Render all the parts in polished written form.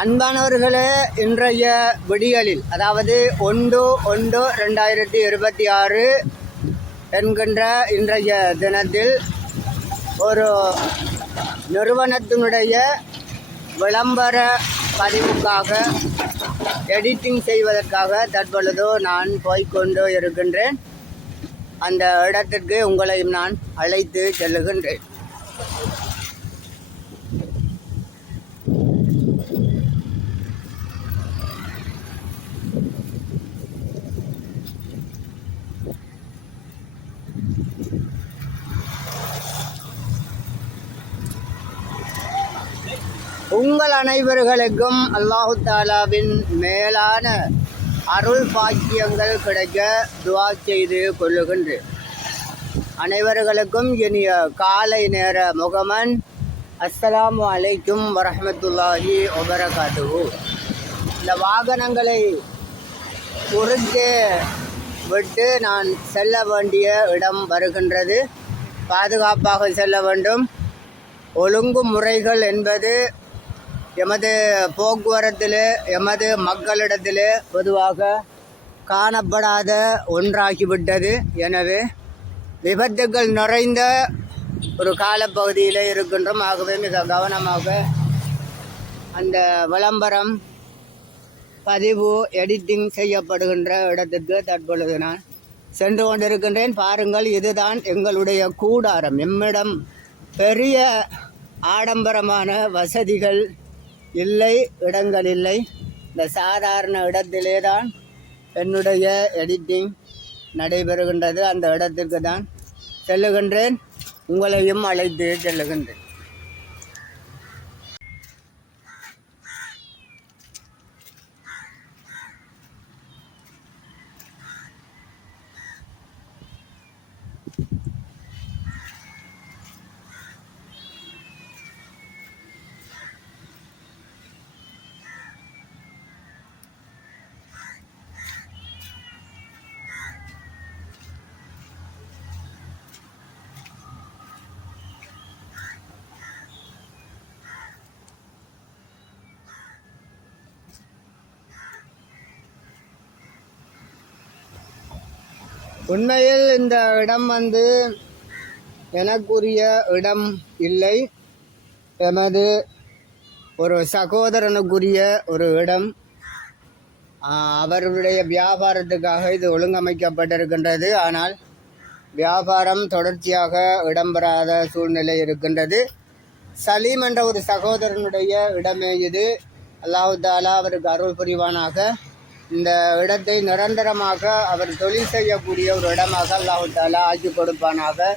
அன்பானவர்களே, இன்றைய விடியலில் அதாவது 1/1/2026 என்கின்ற இன்றைய தினத்தில் ஒரு நிறுவனத்தினுடைய விளம்பர பதிவுக்காக எடிட்டிங் செய்வதற்காக தற்பொழுது நான் போய்கொண்டு இருக்கின்றேன். அந்த இடத்திற்கு உங்களையும் நான் அழைத்து செல்லுகின்றேன். உங்கள் அனைவர்களுக்கும் அல்லாஹு தாலாவின் மேலான அருள் பாக்கியங்கள் கிடைக்க துஆ செய்து கொள்ளுகின்றேன். அனைவர்களுக்கும் இனிய காலை நேர முகமன். அஸ்ஸலாமு அலைக்கும் வரஹ்மத்துல்லாஹி வபரகாத்துஹு. இந்த வாகனங்களை குறுக்கே விட்டு நான் செல்ல வேண்டிய இடம் வருகின்றது. பாதுகாப்பாக செல்ல வேண்டும். ஒழுங்குமுறைகள் என்பது எமது போக்குவரத்தில் எமது மக்களிடத்தில் பொதுவாக காணப்படாத ஒன்றாகிவிட்டது. எனவே விபத்துக்கள் நிறைந்த ஒரு காலப்பகுதியில் இருக்கின்றோம். ஆகவே மிக கவனமாக அந்த விளம்பரம் பதிவு எடிட்டிங் செய்யப்படுகின்ற இடத்திற்கு தற்பொழுது நான் சென்று கொண்டிருக்கின்றேன். பாருங்கள், இதுதான் எங்களுடைய கூடாரம். எம்மிடம் பெரிய ஆடம்பரமான வசதிகள் இல்லை, இடங்கள் இல்லை. இந்த சாதாரண இடத்திலே தான் என்னுடைய எடிட்டிங் நடைபெறுகின்றது. அந்த இடத்திற்கு தான் செல்லுகின்றேன். உங்களையும் அழைத்து செல்லுகின்றேன். உண்மையில் இந்த இடம் எனக்குரிய இடம் இல்லை. எமது ஒரு சகோதரனுக்குரிய ஒரு இடம். அவருடைய வியாபாரத்துக்காக இது ஒழுங்கமைக்கப்பட்டிருக்கின்றது. ஆனால் வியாபாரம் தொடர்ச்சியாக இடம்பெறாத சூழ்நிலை இருக்கின்றது. சலீம் என்ற ஒரு சகோதரனுடைய இடமே இது. அல்லாஹு தாலா அவருக்கு அருள் புரிவானாக. இந்த இடத்தை நிரந்தரமாக அவர் தொழில் செய்யக்கூடிய ஒரு இடமாக அல்லாஹு தாலா ஆக்கி கொடுப்பானாக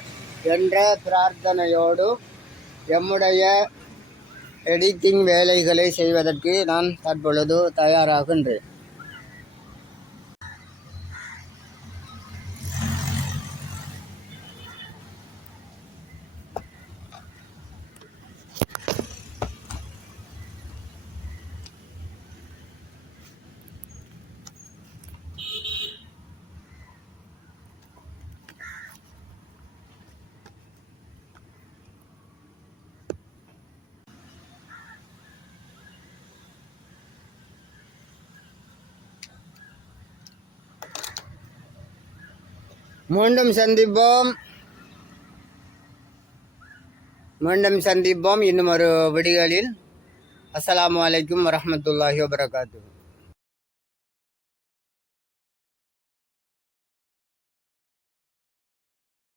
என்ற பிரார்த்தனையோடு எம்முடைய எடிட்டிங் வேலைகளை செய்வதற்கு நான் தற்பொழுது தயாராகின்றேன். மீண்டும் சந்திப்போம் இன்னும் ஒரு விடிகளில். அஸ்ஸலாமு அலைக்கும் வரஹ்மத்துல்லாஹி வபரகாத்துஹு.